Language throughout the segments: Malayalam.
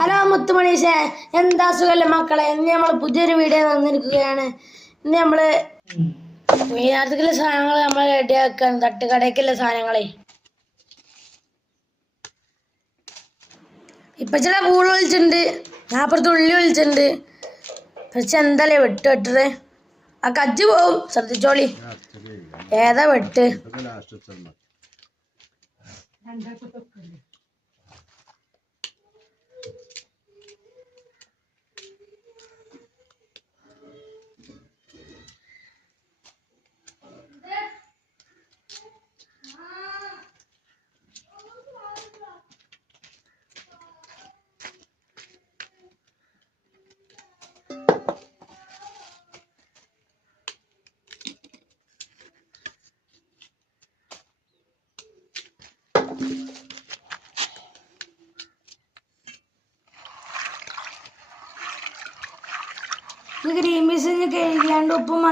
ഹലോ മുത്തുമണീഷേ. എന്താ സുഖല്ലേ മക്കളെ? ഇന്ന് നമ്മൾ പുതിയൊരു വീഡിയോ വന്നിരിക്കുകയാണ്. ഇന്ന് നമ്മൾ മീനാർത്തിക്കുള്ള സാധനങ്ങൾ നമ്മൾ റെഡിയാക്കാണ് തട്ടുകടയ്ക്കുള്ള സാധനങ്ങളെ. ഇപ്പൊ ചില പൂൾ വിളിച്ചിട്ടുണ്ട്. അപ്പുറത്ത് ഉള്ളി വിളിച്ചിട്ടുണ്ട്. പക്ഷെ എന്താലേ വെട്ട് വെട്ടത് ആ കജ്ജ് പോവും. ശ്രദ്ധിച്ചോളി. ഏതാ വെട്ട്? ഇത് ഗ്രീൻ പീസ് കഴുകിയാണ്ട് ഉപ്പും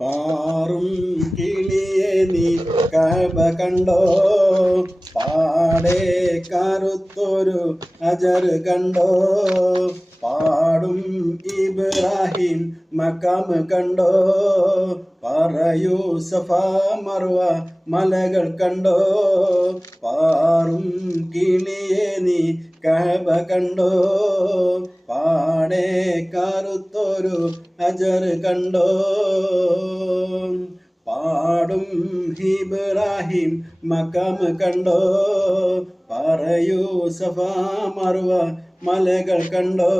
പാറും കിളിയെ നീ കബ കണ്ടോ? പാടെ കറുത്തൊരു അജർ കണ്ടോ? പാടും ഇബ്രാഹിം മക്കാം കണ്ടോ? പറയൂ സഫ മറുവ മലകൾ കണ്ടോ? പാറും കിളിയെ നീ കഹബ കണ്ടോ? പാടെ കറുത്തൊരു അജർ കണ്ടോ? പാടും ഹിബ്രാഹിം മക്കാം കണ്ടോ? പറയൂ സഫ മറുവ മലകൾ കണ്ടോ?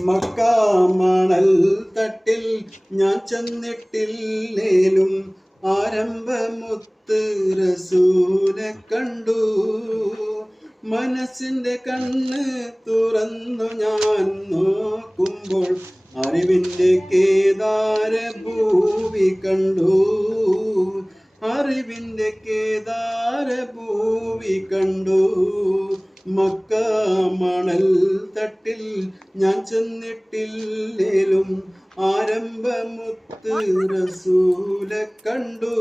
മക്കാമണൽ തട്ടിൽ ഞാൻ ചെന്നിട്ടില്ലേലും ആരംഭമുത്ത് റസൂലെ കണ്ടു. മനസ്സിന്റെ കണ്ണ് തുറന്നു ഞാൻ നോക്കുമ്പോൾ അറിവിന്റെ കേദാര ഭൂവി കണ്ടു. അറിവിന്റെ കേദാര ഭൂവി കണ്ടു. മക്ക മണൽ തട്ടിൽ ഞാൻ ചെന്നിട്ടില്ലേലും ആരംഭമുത്ത് റസൂലെ കണ്ടു.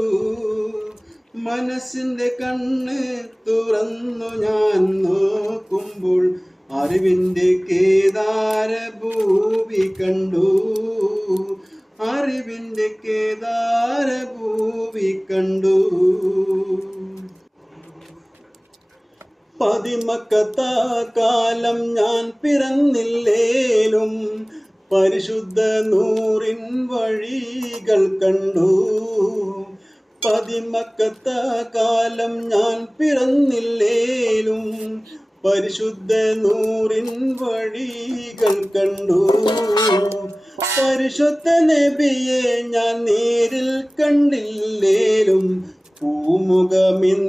മനസ്സിന്റെ കണ്ണ് തുറന്നു ഞാൻ നോക്കുമ്പോൾ അറിവിന്റെ കേദാര ഭൂമി കണ്ടു. അറിവിന്റെ കേദാര ഭൂമി കണ്ടു. പതിമക്കത്ത കാലം ഞാൻ പിറന്നില്ലേലും പരിശുദ്ധ നൂറിൻ വഴികൾ കണ്ടു. പതിമക്കത്ത കാലം ഞാൻ പിറന്നില്ലേലും പരിശുദ്ധ നൂറിൻ വഴികൾ കണ്ടു. പരിശുദ്ധ നബിയെ ഞാൻ നേരിൽ കണ്ടില്ലേലും പൂമുഖമിന്നെന്റെ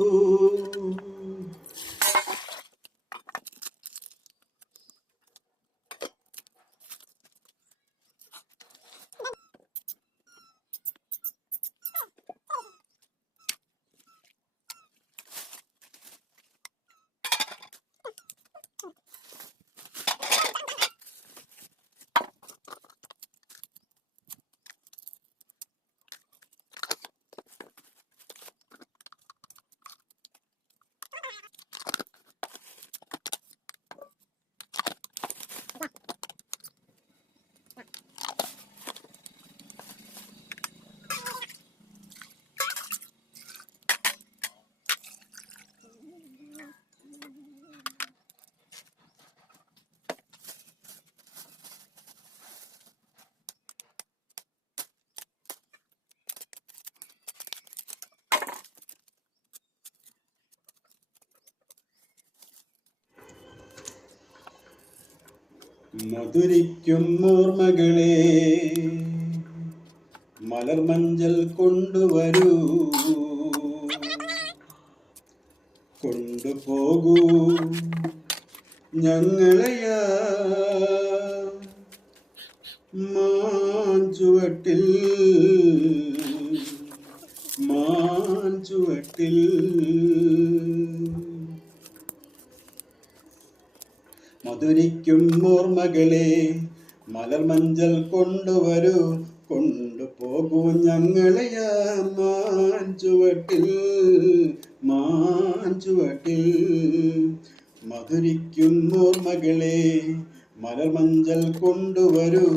മധുരിക്കും ഓർമ്മകളെ മലർമഞ്ചൽ കൊണ്ടുവരൂ. കൊണ്ടുപോകൂ ഞങ്ങളെയാ. മാഞ്ചുവട്ടിൽ മാഞ്ചുവട്ടിൽ മധുരിക്കും ഓർമ്മകളെ മലർമഞ്ചൽ കൊണ്ടുവരൂ കൊണ്ടുപോകൂ ഞങ്ങളെ മാഞ്ചുവട്ടിൽ മാഞ്ചുവട്ടിൽ മധുരിക്കും ഓർമ്മകളെ മലർമഞ്ചൽ കൊണ്ടുവരൂ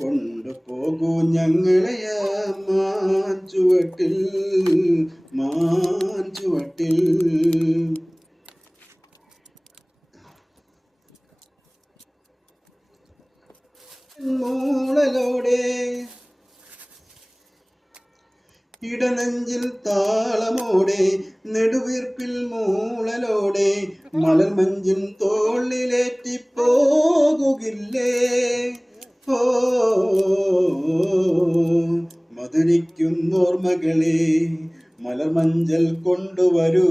കൊണ്ടുപോകൂ ഞങ്ങളെ മാഞ്ചുവട്ടിൽ മാഞ്ചുവട്ടിൽ മൂളലോടെ. ഇടനെഞ്ചിൽ താളമോടെ നെടുവീർപ്പിൽ മൂളലോടെ മലർമഞ്ചിൻ തോളിലേറ്റി പോകുകില്ലേ ഓ മലർ മലർമഞ്ചൽ കൊണ്ടുവരൂ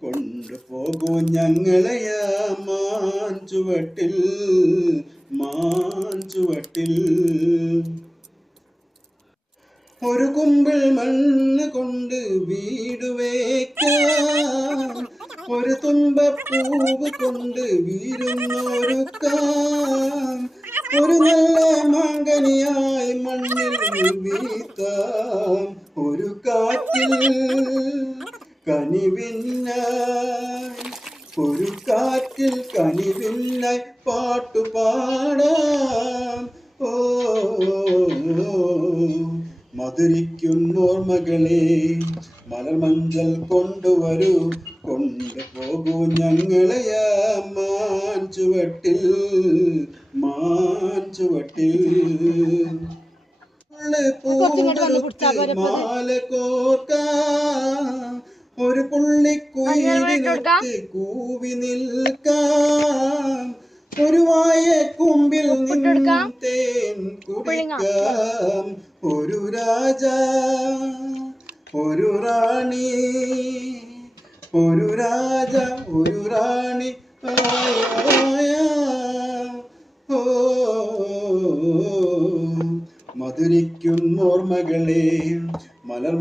കൊണ്ടുപോകൂ ഞങ്ങളെയാ മാൻ മാഞ്ചുവട്ടിൽ മാഞ്ചുവട്ടിൽ. ഒരു കുമ്പിൾ മണ്ണ് കൊണ്ട് വീട് വേക്കാം ഒരു തുമ്പപ്പൂവ് കൊണ്ട് വീരുന്നൊരുക്കാം ഒരു നല്ല മാങ്കനിയായി മണ്ണിൽ വീത്താം ഒരു കാറ്റിൽ കനിവിന്നായി ഒരു കാറ്റിൽ കനിവിന്നായി പാട്ടുപാടാം. ഓ മധുരിക്കുന്നോർമകളെ മലർമഞ്ചൽ കൊണ്ടുവരൂ. കൊണ്ടുപോകൂ ഞങ്ങളെ മാഞ്ചുവട്ടിൽ മാഞ്ചുവട്ടിൽ കോർക്കാം. ഒരു പുള്ളിക്കുയിലിനൊത്ത് കൂവി നിൽക്കാം. ഒരു വായ കുമ്പിൽ നിന്നും തേൻ കുടിക്കാം. ഒരു രാജ ഒരു റാണി ഒരു രാജ ഒരു റാണി. ആയ ആയ. ഓ. മധുരിക്കുന്നോർമകളെ മലർ